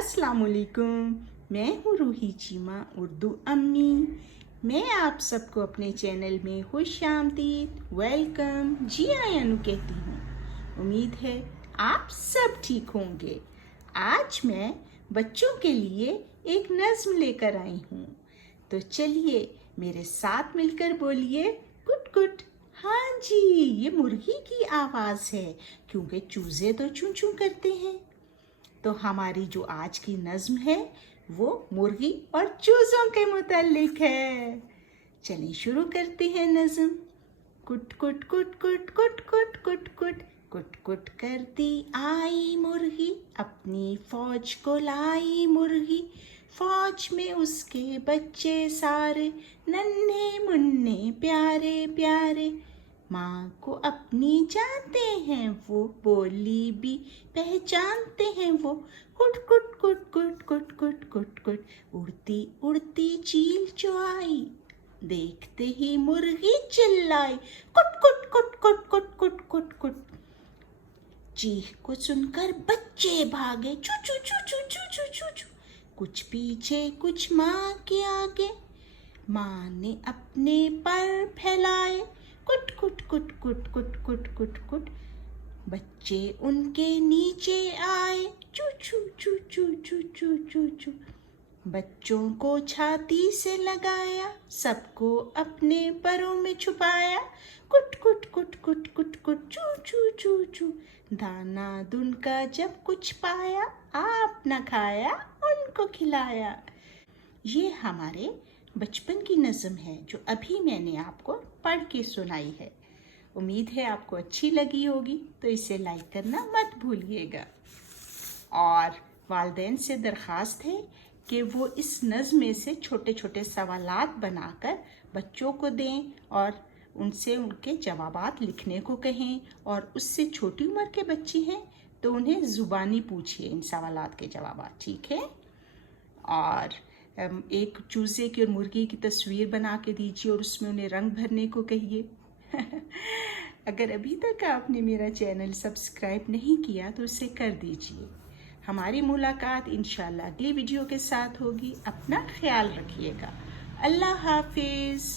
अस्सलाम वालेकुम। मैं हूँ रूही चीमा उर्दू अम्मी। मैं आप सबको अपने चैनल में खुश आमदीद, वेलकम, जी आयानु कहती हूँ। उम्मीद है आप सब ठीक होंगे। आज मैं बच्चों के लिए एक नज़्म लेकर आई हूँ, तो चलिए मेरे साथ मिलकर बोलिए कुट कुट। हाँ जी, ये मुर्गी की आवाज़ है क्योंकि चूज़े तो चूं चूं करते हैं। तो हमारी जो आज की नज़्म है वो मुर्गी और चूज़ों के मुताल्लिक है। चलिए शुरू करते हैं नज़्म। कुट कुट कुट कुट कुट कुट कुट कुट कुट कुट करती आई मुर्गी, अपनी फौज को लाई मुर्गी। फौज में उसके बच्चे सारे, नन्हे मुन्ने प्यारे प्यारे। माँ को अपनी जानते हैं वो, बोली भी पहचानते हैं वो। कुट कुट कुट कुट कुट कुट कुट कुट उड़ती उड़ती चील जो आई, देखते ही मुर्गी चिल्लाई। कुट कुट कुट कुट कुट कुट कुट कुट चीख को सुनकर बच्चे भागे, चू चू चू चू चू चू चू चू। कुछ पीछे कुछ माँ के आगे, माँ ने अपने पर फैलाए। कुट कुट कुट कुट कुट कुट कुट कुट बच्चे उनके नीचे आए, चू चू चू चू चू चू चू चू। बच्चों को छाती से लगाया, सबको अपने परों में छुपाया। कुट कुट कुट कुट कुट कुट चू चू चू चू। दाना दुन का जब कुछ पाया, आप न खाया उनको खिलाया। ये हमारे बचपन की नज़्म है जो अभी मैंने आपको पढ़ के सुनाई है। उम्मीद है आपको अच्छी लगी होगी, तो इसे लाइक करना मत भूलिएगा। और वालिदैन से दरख्वास्त है कि वो इस नज़्म में से छोटे छोटे सवालात बनाकर बच्चों को दें और उनसे उनके जवाबात लिखने को कहें। और उससे छोटी उम्र के बच्चे हैं तो उन्हें ज़ुबानी पूछिए इन सवालात के जवाबात, ठीक है। और एक चूज़े की और मुर्गी की तस्वीर बना के दीजिए और उसमें उन्हें रंग भरने को कहिए। अगर अभी तक आपने मेरा चैनल सब्सक्राइब नहीं किया तो उसे कर दीजिए। हमारी मुलाकात इंशाल्लाह अगली वीडियो के साथ होगी। अपना ख्याल रखिएगा। अल्लाह हाफिज़।